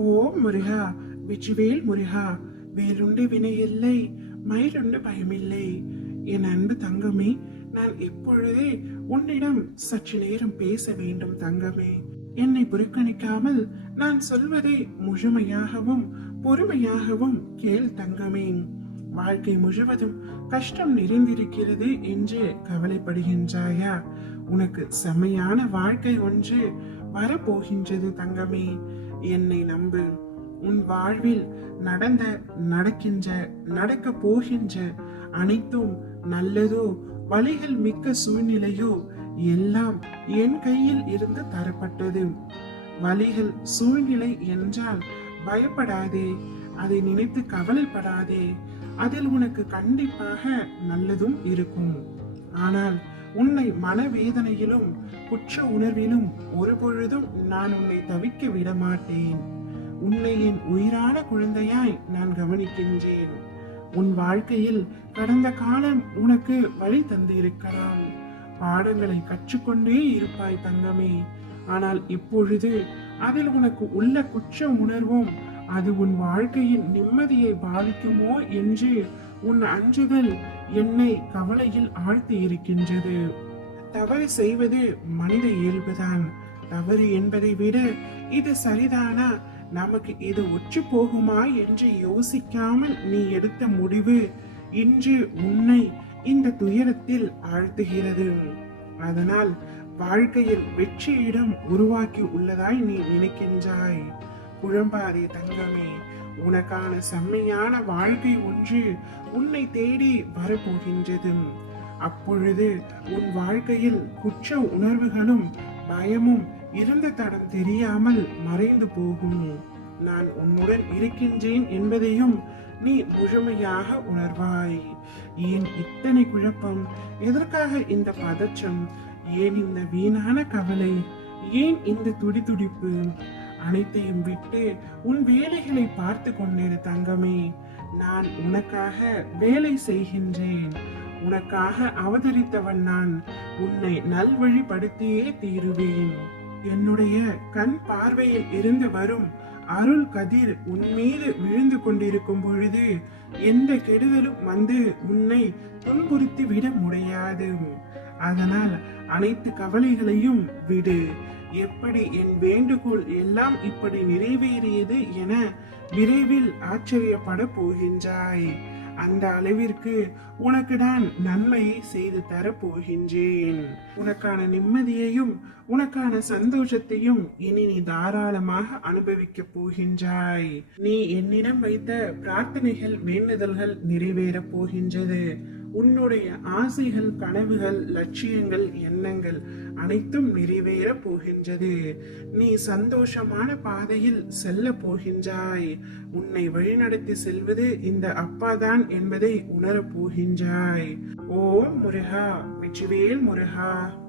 ஓம் முருகா வெற்றிவேல் முருகா வேறுண்டு இல்லை மயிருண்டு பயமில்லை. என் அன்பு தங்கமே நான் இப்பொழுதே உன்னிடம் சற்று நேரம் பேச வேண்டும் தங்கமே. என்னை புறக்கணிக்காமல் நான் சொல்வதை முழுமையாகவும் பொறுமையாகவும் கேள் தங்கமே. வாழ்க்கை முழுவதும் கஷ்டம் நிறைந்திருக்கிறது என்று கவலைப்படுகின்றாயா? உனக்கு செம்மையான வாழ்க்கை ஒன்று வரப்போகின்றது தங்கமே. என்னை நம்பு. உன் வாழ்வில் நடந்த நடக்கின்ற நடக்க போகின்ற அனைத்தும் நல்லதோ? வழிகள் மிக்க சூழ்நிலையோ? எல்லாம் என் கையில் இருந்து தரப்பட்டது. வழிகள் சூழ்நிலை என்றால் பயப்படாதே. அதை நினைத்து கவலைப்படாதே. அதில் உனக்கு கண்டிப்பாக நல்லதும் இருக்கும். ஆனால் உன்னை மனவேதனையிலும் குற்ற உணர்விலும் ஒருபொழுதும் நான் உன்னை தவிக்க விட மாட்டேன் உன்னை என் உயிரான குழந்தையாய் நான் கவனிக்கின்றேன். உன் வாழ்க்கையில் கடந்த காலம் உனக்கு வழி தந்திருக்கலாம். பாடங்களை கற்றுக்கொண்டே இருப்பாய் தங்கமே. ஆனால் இப்பொழுது அதில் உனக்கு உள்ள குற்ற உணர்வும் அது உன் வாழ்க்கையின் நிம்மதியை பாதிக்குமோ என்று உன் அஞ்சுதல் என்னை கவலையில் ஆழ்த்தி இருக்கின்றது. தவறு செய்வது மனித இயல்புதான். தவறு என்பதை விட இது சரிதானா? நமக்கு இது ஒற்று போகுமா என்று யோசிக்காமல் நீ எடுத்த முடிவு இன்று உன்னை இந்த துயரத்தில் ஆழ்த்துகிறது. அதனால் வாழ்க்கையில் வெற்றியிடம் உருவாக்கி உள்ளதாய் நீ நினைக்கின்றாய். குழம்பாதே தங்கமே உனக்கான செம்மையான வாழ்க்கை ஒன்று உன்னை தேடி வரப்போகின்றது. அப்பொழுது உன் வாழ்க்கையில் குற்ற உணர்வுகளும் பயமும் இருந்த தடம் தெரியாமல் மறைந்து போகும். நான் உன்னுடன் இருக்கின்றேன் என்பதையும் நீ முழுமையாக உணர்வாய். ஏன் இத்தனை குழப்பம்? எதற்காக இந்த பதற்றம்? ஏன் இந்த வீணான கவலை? ஏன் இந்த துடிதுடிப்பு? அனைத்தையும் விட்டு உன் வேலைகளை பார்த்து கொண்டிரு தங்கமே. நான் உனக்காக வேலை செய்கின்றேன். உனக்காக அவதரித்தவன் நான். உன்னை நல்வழிப்படுத்தியே தீருவேன். என்னுடைய கண் பார்வையில் இருந்து வரும் அருள் கதிர் உன் மீது விழுந்து கொண்டிருக்கும் பொழுது எந்த கெடுதலும் வந்து உன்னை துன்புறுத்தி விட முடியாது. அதனால் அனைத்து கவலைகளையும் விடு. எப்படி என் வேண்டுகோள் எல்லாம் இப்படி நிறைவேறியது என விரைவில் ஆச்சரியப்பட போகின்றாய். அந்த அளவிற்கு உனக்கு நான் நன்மையை செய்து தர போகின்றேன். உனக்கான நிம்மதியையும் உனக்கான சந்தோஷத்தையும் இனி நீ தாராளமாக அனுபவிக்கப் போகின்றாய். நீ என்னிடம் வைத்த பிரார்த்தனைகள் வேண்டுதல்கள் நிறைவேறப் போகின்றது. உன்னுடைய ஆசைகள் கனவுகள் லட்சியங்கள் எண்ணங்கள் அனைத்தும் நிறைவேற போகின்றது. நீ சந்தோஷமான பாதையில் செல்ல போகின்றாய். உன்னை வழிநடத்தி செல்வது இந்த அப்பாதான் என்பதை உணரப் போகின்றாய். ஓ முருகா வெற்றிவேல் முருகா.